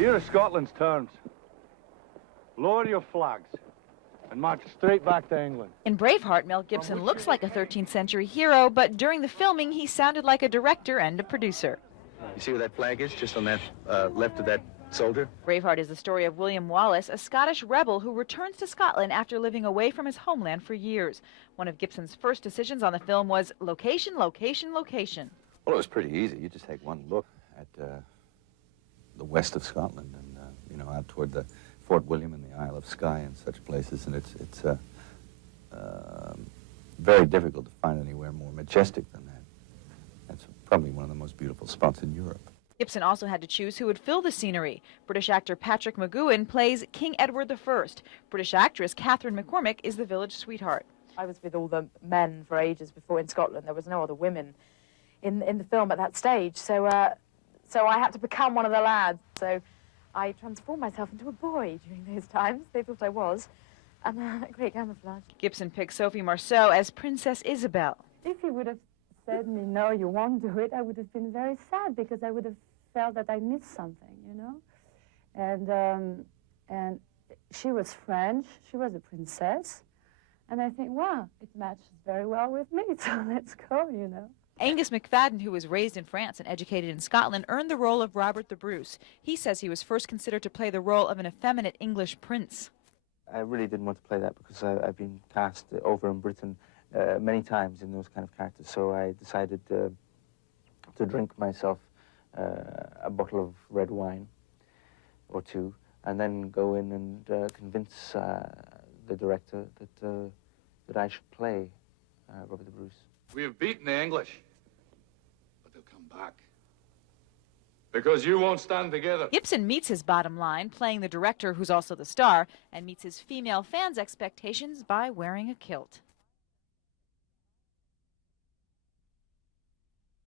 Here are Scotland's terms. Lower your flags and march straight back to England. In Braveheart, Mel Gibson looks like a 13th century hero, but during the filming, he sounded like a director and a producer. You see where that flag is, just on that left of that soldier? Braveheart is the story of William Wallace, a Scottish rebel who returns to Scotland after living away from his homeland for years. One of Gibson's first decisions on the film was location, location, location. Well, it was pretty easy. You just take one look at the west of Scotland and, you know, out toward the Fort William and the Isle of Skye and such places, and it's very difficult to find anywhere more majestic than that. That's probably one of the most beautiful spots in Europe. Gibson also had to choose who would fill the scenery. British actor Patrick McGoohan plays King Edward I. British actress Catherine McCormack is the village sweetheart. I was with all the men for ages before in Scotland. There was no other women in the film at that stage, so I had to become one of the lads. So I transformed myself into a boy during those times. They thought I was, and great camouflage. Gibson picked Sophie Marceau as Princess Isabel. If he would have said me, no, you won't do it, I would have been very sad because I would have felt that I missed something, you know? And she was French, she was a princess, and I think, wow, it matches very well with me, so let's go, you know? Angus McFadden, who was raised in France and educated in Scotland, earned the role of Robert the Bruce. He says he was first considered to play the role of an effeminate English prince. I really didn't want to play that because I've been cast over in Britain many times in those kind of characters, so I decided to drink myself a bottle of red wine or two, and then go in and convince the director that I should play Robert the Bruce. We have beaten the English, but they'll come back. Because you won't stand together. Gibson meets his bottom line, playing the director who's also the star, and meets his female fans' expectations by wearing a kilt.